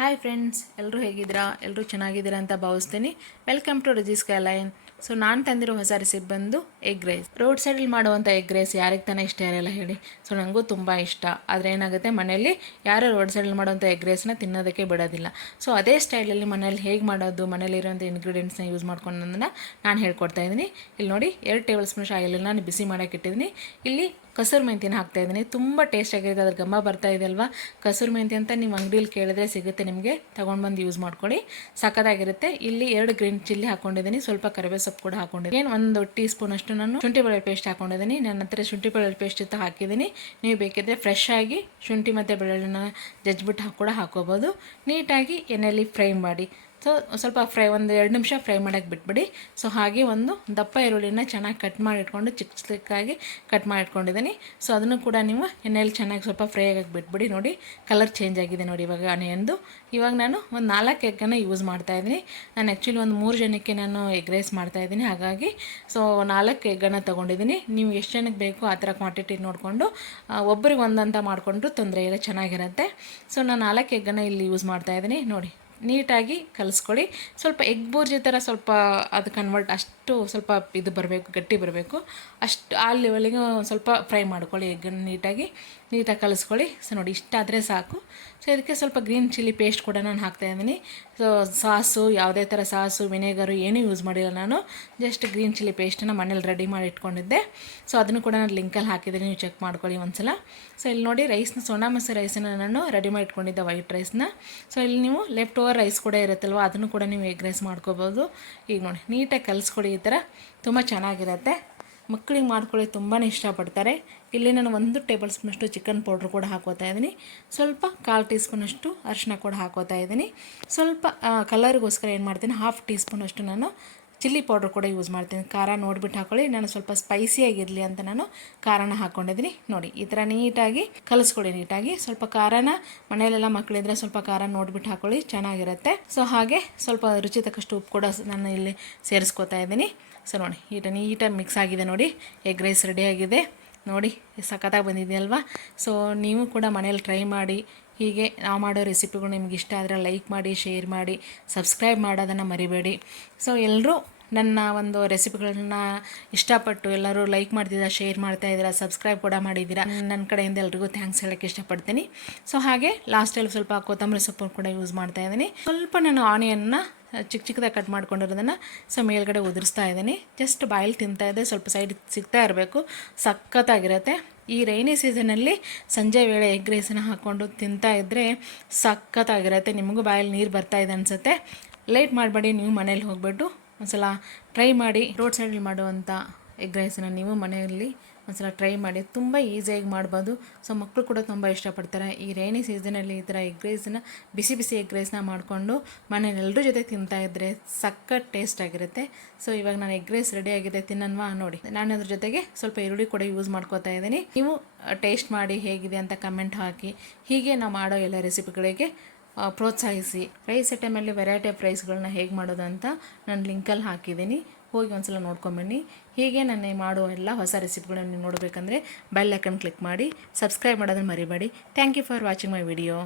Hi friends, ಎಲ್ಲರೂ ಹೇಗಿದ್ದೀರಾ? ಎಲ್ಲರೂ ಚೆನ್ನಾಗಿದ್ದೀರಾ ಅಂತ ಭಾವಿಸ್ತೀನಿ. ವೆಲ್ಕಮ್ ಟು ರಿಜಿಸ್ ಲೈನ್. ಸೊ ನಾನು ತಂದಿರೋ ಹೊಸ ರೆಸಿಪಿ ಬಂದು ಎಗ್ ರೈಸ್. ರೋಡ್ ಸೈಡಲ್ಲಿ ಮಾಡುವಂಥ ಎಗ್ ರೈಸ್ ಯಾರಿಗೆ ತಾನೇ ಇಷ್ಟ ಇರಲ್ಲ ಹೇಳಿ. ಸೊ ನನಗೂ ತುಂಬ ಇಷ್ಟ. ಆದರೆ ಏನಾಗುತ್ತೆ, ಮನೆಯಲ್ಲಿ ಯಾರು ರೋಡ್ ಸೈಡಲ್ಲಿ ಮಾಡುವಂಥ ಎಗ್ ರೈಸ್ನ ತಿನ್ನೋದಕ್ಕೆ ಬಿಡೋದಿಲ್ಲ. ಸೊ ಅದೇ ಸ್ಟೈಲಲ್ಲಿ ಮನೇಲಿ ಹೇಗೆ ಮಾಡೋದು, ಮನೇಲಿರೋಂಥ ಇಂಗ್ರೀಡಿಯೆಂಟ್ಸ್ನ ಯೂಸ್ ಮಾಡ್ಕೊಂಡೋದನ್ನು ನಾನು ಹೇಳ್ಕೊಡ್ತಾ ಇದ್ದೀನಿ. ಇಲ್ಲಿ ನೋಡಿ, 2 ಟೇಬಲ್ ಸ್ಪೂನ್ ಆಯಿಲನ್ನು ನಾನು ಬಿಸಿ ಮಾಡೋಕೆ ಇಟ್ಟಿದ್ದೀನಿ. ಇಲ್ಲಿ ಕಸೂರು ಮೆಂತ್ಯನ ಹಾಕ್ತಾಯಿದ್ದೀನಿ. ತುಂಬ ಟೇಸ್ಟಾಗಿರುತ್ತೆ, ಅದ್ರ ಘಮ ಬರ್ತಾ ಇದೆ ಅಲ್ವಾ. ಕಸೂರು ಮೆಂತ್ಯ ಅಂತ ನೀವು ಅಂಗಡಿಯಲ್ಲಿ ಕೇಳಿದ್ರೆ ಸಿಗುತ್ತೆ, ನಿಮಗೆ ತೊಗೊಂಡು ಬಂದು ಯೂಸ್ ಮಾಡ್ಕೊಳ್ಳಿ, ಸಕ್ಕತ್ತಾಗಿರುತ್ತೆ. ಇಲ್ಲಿ 2 ಗ್ರೀನ್ ಚಿಲ್ಲಿ ಹಾಕೊಂಡಿದ್ದೀನಿ, ಸ್ವಲ್ಪ ಕರಿಬೇವು ಸೊಪ್ಪು ಕೂಡ ಹಾಕೊಂಡಿದ್ದೀನಿ. 1 ಟೀ ಸ್ಪೂನ್ ಅಷ್ಟು ನಾನು ಶುಂಠಿ ಬೆಳ್ಳುಳ್ಳಿ ಪೇಸ್ಟ್ ಹಾಕೊಂಡಿದ್ದೀನಿ. ನನ್ನ ಹತ್ರ ಶುಂಠಿ ಬೆಳ್ಳುಳ್ಳಿ ಪೇಸ್ಟ್ ಇತ್ತು, ಹಾಕಿದ್ದೀನಿ. ನೀವು ಬೇಕಿದ್ರೆ ಫ್ರೆಶ್ ಆಗಿ ಶುಂಠಿ ಮತ್ತು ಬೆಳ್ಳುಳ್ಳಿನ ಜಜ್ಜಿಬಿಟ್ಟು ಕೂಡ ಹಾಕೋಬೋದು. ನೀಟಾಗಿ ಎಣ್ಣೆಯಲ್ಲಿ ಫ್ರೈ ಮಾಡಿ. ಸೊ ಸ್ವಲ್ಪ ಒಂದು 2 ನಿಮಿಷ ಫ್ರೈ ಮಾಡೋಕ್ಕೆ ಬಿಟ್ಬಿಡಿ. ಸೊ ಹಾಗೆ ಒಂದು ದಪ್ಪ ಈರುಳ್ಳಿನ ಚೆನ್ನಾಗಿ ಕಟ್ ಮಾಡಿ ಇಟ್ಕೊಂಡು ಚಿಕ್ಕ ಚಿಕ್ಕದಾಗಿ ಕಟ್ ಮಾಡಿ ಇಟ್ಕೊಂಡಿದ್ದೀನಿ. ಸೊ ಅದನ್ನು ಕೂಡ ನೀವು ಎಣ್ಣೆಯಲ್ಲಿ ಚೆನ್ನಾಗಿ ಸ್ವಲ್ಪ ಫ್ರೈ ಆಗಕ್ಕೆ ಬಿಟ್ಬಿಡಿ. ನೋಡಿ, ಕಲರ್ ಚೇಂಜ್ ಆಗಿದೆ ನೋಡಿ ಇವಾಗ ಆನಿಯನ್ದು. ಇವಾಗ ನಾನು ಒಂದು 4 ಎಗ್ಗನ್ನು ಯೂಸ್ ಮಾಡ್ತಾಯಿದ್ದೀನಿ. ನಾನು ಆ್ಯಕ್ಚುಲಿ ಒಂದು 3 ಜನಕ್ಕೆ ನಾನು ಎಗ್ ರೈಸ್ ಮಾಡ್ತಾಯಿದ್ದೀನಿ. ಹಾಗಾಗಿ ಸೊ 4 ಎಗ್ಗನ್ನು ತೊಗೊಂಡಿದ್ದೀನಿ. ನೀವು ಎಷ್ಟು ಜನಕ್ಕೆ ಬೇಕು ಆ ಥರ ಕ್ವಾಂಟಿಟಿ ನೋಡಿಕೊಂಡು ಒಬ್ಬರಿಗೆ ಒಂದಂತ ಮಾಡಿಕೊಂಡ್ರು ತೊಂದರೆ ಇಲ್ಲ, ಚೆನ್ನಾಗಿರುತ್ತೆ. ಸೊ ನಾನು 4 ಎಗ್ಗನ್ನು ಇಲ್ಲಿ ಯೂಸ್ ಮಾಡ್ತಾಯಿದ್ದೀನಿ. ನೋಡಿ, ನೀಟಾಗಿ ಕಲಿಸ್ಕೊಳ್ಳಿ. ಸ್ವಲ್ಪ ಎಗ್ ಬೂರ್ಜಿ ಥರ ಸ್ವಲ್ಪ ಅದು ಕನ್ವರ್ಟ್ ಅಷ್ಟು ಸ್ವಲ್ಪ ಇದು ಬರಬೇಕು, ಗಟ್ಟಿ ಬರಬೇಕು. ಅಷ್ಟು ಆ ಲೆವೆಲಿಗೆ ಸ್ವಲ್ಪ ಫ್ರೈ ಮಾಡ್ಕೊಳ್ಳಿ. ಎಗ್ಗನ್ನು ನೀಟಾಗಿ ಕಲಿಸ್ಕೊಳ್ಳಿ. ಸೊ ನೋಡಿ, ಇಷ್ಟಾದರೆ ಸಾಕು. ಸೊ ಇದಕ್ಕೆ ಸ್ವಲ್ಪ ಗ್ರೀನ್ ಚಿಲ್ಲಿ ಪೇಸ್ಟ್ ಕೂಡ ನಾನು ಹಾಕ್ತಾಯಿದ್ದೀನಿ. ಸೊ ಸಾಸು, ಯಾವುದೇ ಥರ ಸಾಸು, ವಿನೆಗರು ಏನೂ ಯೂಸ್ ಮಾಡಿಲ್ಲ ನಾನು. ಜಸ್ಟ್ ಗ್ರೀನ್ ಚಿಲ್ಲಿ ಪೇಸ್ಟನ್ನು ಮನೇಲಿ ರೆಡಿ ಮಾಡಿ ಇಟ್ಕೊಂಡಿದ್ದೆ. ಸೊ ಅದನ್ನು ಕೂಡ ನಾನು ಲಿಂಕಲ್ಲಿ ಹಾಕಿದ್ದೀನಿ, ನೀವು ಚೆಕ್ ಮಾಡ್ಕೊಳ್ಳಿ ಒಂದ್ಸಲ. ಸೊ ಇಲ್ಲಿ ನೋಡಿ, ರೈಸ್ನ ಸೋನಾ ಮಸೂರಿ ರೈಸನ್ನು ನಾನು ರೆಡಿ ಮಾಡಿ ಇಟ್ಕೊಂಡಿದ್ದೆ, ವೈಟ್ ರೈಸ್ನ. ಸೊ ಇಲ್ಲಿ ನೀವು ಲೆಫ್ಟ್ ಓವರ್ ರೈಸ್ ಕೂಡ ಇರುತ್ತಲ್ವ, ಅದನ್ನು ಕೂಡ ನೀವು ಎಗ್ ರೈಸ್ ಮಾಡ್ಕೋಬೋದು. ಈಗ ನೋಡಿ, ನೀಟಾಗಿ ಕಲಿಸ್ಕೊಡಿ. ಈ ಥರ ತುಂಬ ಚೆನ್ನಾಗಿರುತ್ತೆ. ಮಕ್ಕಳಿಗೆ ಮಾಡ್ಕೊಳ್ಳಿ, ತುಂಬಾ ಇಷ್ಟಪಡ್ತಾರೆ. ಇಲ್ಲಿ ನಾನು 1 ಟೇಬಲ್ ಸ್ಪೂನಷ್ಟು ಚಿಕನ್ ಪೌಡ್ರ್ ಕೂಡ ಹಾಕೋತಾ ಇದ್ದೀನಿ. ಸ್ವಲ್ಪ 1/4 ಟೀ ಸ್ಪೂನಷ್ಟು ಅರಿಶಿನ ಕೂಡ ಹಾಕೋತಾ ಇದ್ದೀನಿ. ಸ್ವಲ್ಪ ಕಲರ್ಗೋಸ್ಕರ ಏನು ಮಾಡ್ತೀನಿ, 1/2 ಟೀ ಸ್ಪೂನಷ್ಟು ನಾನು ಚಿಲ್ಲಿ ಪೌಡ್ರ್ ಕೂಡ ಯೂಸ್ ಮಾಡ್ತೀನಿ. ಖಾರ ನೋಡಿಬಿಟ್ಟು ಹಾಕೊಳ್ಳಿ. ನಾನು ಸ್ವಲ್ಪ ಸ್ಪೈಸಿಯಾಗಿರಲಿ ಅಂತ ನಾನು ಖಾರನ ಹಾಕ್ಕೊಂಡಿದ್ದೀನಿ. ನೋಡಿ, ಈ ಥರ ನೀಟಾಗಿ ಕಲಿಸ್ಕೊಳ್ಳಿ. ನೀಟಾಗಿ ಸ್ವಲ್ಪ ಖಾರನ, ಮನೆಯಲ್ಲೆಲ್ಲ ಮಕ್ಕಳಿದ್ರೆ ಸ್ವಲ್ಪ ಖಾರ ನೋಡಿಬಿಟ್ಟು ಹಾಕೊಳ್ಳಿ, ಚೆನ್ನಾಗಿರುತ್ತೆ. ಸೊ ಹಾಗೆ ಸ್ವಲ್ಪ ರುಚಿ ತಕ್ಕಷ್ಟು ಉಪ್ಪು ಕೂಡ ನಾನು ಇಲ್ಲಿ ಸೇರಿಸ್ಕೊತಾ ಇದ್ದೀನಿ. ಸೊ ನೋಡಿ, ನೀಟಾಗಿ ಮಿಕ್ಸ್ ಆಗಿದೆ. ನೋಡಿ, ಎಗ್ ರೈಸ್ ರೆಡಿಯಾಗಿದೆ. ನೋಡಿ, ಸಖತ್ತಾಗಿ ಬಂದಿದೆಯಲ್ವಾ. ಸೊ ನೀವು ಕೂಡ ಮನೇಲಿ ಟ್ರೈ ಮಾಡಿ. ಹೀಗೆ ನಾವು ಮಾಡೋ ರೆಸಿಪಿಗಳು ನಿಮ್ಗೆ ಇಷ್ಟ ಆದರೆ ಲೈಕ್ ಮಾಡಿ, ಶೇರ್ ಮಾಡಿ, ಸಬ್ಸ್ಕ್ರೈಬ್ ಮಾಡೋದನ್ನು ಮರಿಬೇಡಿ. ಸೊ ಎಲ್ಲರೂ ನನ್ನ ಒಂದು ರೆಸಿಪಿಗಳನ್ನ ಇಷ್ಟಪಟ್ಟು ಎಲ್ಲರೂ ಲೈಕ್ ಮಾಡ್ತಿದ್ದೀರಾ, ಶೇರ್ ಮಾಡ್ತಾಯಿದ್ದೀರಾ, ಸಬ್ಸ್ಕ್ರೈಬ್ ಕೂಡ ಮಾಡಿದ್ದೀರಾ. ನನ್ನ ಕಡೆಯಿಂದ ಎಲ್ರಿಗೂ ಥ್ಯಾಂಕ್ಸ್ ಹೇಳೋಕ್ಕೆ ಇಷ್ಟಪಡ್ತೀನಿ. ಸೊ ಹಾಗೆ ಲಾಸ್ಟಲ್ಲಿ ಸ್ವಲ್ಪ ಕೊತ್ತಂಬರಿ ಸೊಪ್ಪು ಕೂಡ ಯೂಸ್ ಮಾಡ್ತಾಯಿದ್ದೀನಿ. ಸ್ವಲ್ಪ ನಾನು ಆನಿಯನ್ನ ಚಿಕ್ಕದಾಗಿ ಕಟ್ ಮಾಡ್ಕೊಂಡಿರೋದನ್ನು ಸೊ ಮೇಲ್ಗಡೆ ಉದುರಿಸ್ತಾ ಇದ್ದೀನಿ. ಜಸ್ಟ್ ಬಾಯಲ್ಲಿ ತಿಂತಾಯಿದ್ದೆ, ಸ್ವಲ್ಪ ಸೈಡ್ ಸಿಗ್ತಾ ಇರಬೇಕು, ಸಖತ್ತಾಗಿರುತ್ತೆ. ಈ ರೈನಿ ಸೀಸನಲ್ಲಿ ಸಂಜೆ ವೇಳೆ ಎಗ್ ರೈಸನ್ನು ಹಾಕ್ಕೊಂಡು ತಿಂತಾಯಿದ್ರೆ ಸಖತ್ತಾಗಿರುತ್ತೆ. ನಿಮಗೂ ಬಾಯಲ್ಲಿ ನೀರು ಬರ್ತಾಯಿದೆ ಅನಿಸುತ್ತೆ. ಲೇಟ್ ಮಾಡಬೇಡಿ, ನೀವು ಮನೇಲಿ ಹೋಗ್ಬಿಟ್ಟು ಒಂದ್ಸಲ ಟ್ರೈ ಮಾಡಿ. ರೋಡ್ ಸೈಡಲ್ಲಿ ಮಾಡುವಂಥ ಎಗ್ ರೈಸನ್ನು ನೀವು ಮನೆಯಲ್ಲಿ ಒಂದ್ಸಲ ಟ್ರೈ ಮಾಡಿ. ತುಂಬ ಈಸಿಯಾಗಿ ಮಾಡ್ಬೋದು. ಸೊ ಮಕ್ಕಳು ಕೂಡ ತುಂಬ ಇಷ್ಟಪಡ್ತಾರೆ. ಈ ರೈನಿ ಸೀಸನಲ್ಲಿ ಈ ಥರ ಎಗ್ ರೈಸನ್ನ, ಬಿಸಿ ಬಿಸಿ ಎಗ್ ರೈಸ್ನ ಮಾಡಿಕೊಂಡು ಮನೇಲಿ ಎಲ್ಲರ ಜೊತೆ ತಿಂತಾಯಿದ್ರೆ ಸಖತ್ ಟೇಸ್ಟ್ ಆಗಿರುತ್ತೆ. ಸೊ ಇವಾಗ ನಾನು ಎಗ್ ರೈಸ್ ರೆಡಿ ಆಗಿದೆ, ತಿನ್ನನ್ವಾ. ನೋಡಿ, ನಾನು ಅದ್ರ ಜೊತೆಗೆ ಸ್ವಲ್ಪ ಈರುಳ್ಳಿ ಕೂಡ ಯೂಸ್ ಮಾಡ್ಕೋತಾ ಇದ್ದೀನಿ. ನೀವು ಟೇಸ್ಟ್ ಮಾಡಿ ಹೇಗಿದೆ ಅಂತ ಕಮೆಂಟ್ ಹಾಕಿ. ಹೀಗೆ ನಾವು ಮಾಡೋ ಎಲ್ಲ ರೆಸಿಪಿಗಳಿಗೆ ಪ್ರೋತ್ಸಾಹಿಸಿ. ರೈಸ್ ಐಟಮಲ್ಲಿ ವೆರೈಟಿ ಆಫ್ ರೈಸ್ಗಳನ್ನ ಹೇಗೆ ಮಾಡೋದು ಅಂತ ನಾನು ಲಿಂಕಲ್ಲಿ ಹಾಕಿದ್ದೀನಿ, ಹೋಗಿ ಒಂದ್ಸಲ ನೋಡ್ಕೊಂಬನ್ನಿ. ಹೀಗೆ ನಾನು ಮಾಡುವ ಎಲ್ಲ ಹೊಸ ರೆಸಿಪಿಗಳನ್ನು ನೀವು ನೋಡಬೇಕಂದ್ರೆ ಬೆಲ್ ಐಕನ್ ಕ್ಲಿಕ್ ಮಾಡಿ, ಸಬ್ಸ್ಕ್ರೈಬ್ ಮಾಡೋದನ್ನು ಮರಿಬೇಡಿ. Thank you for watching my video.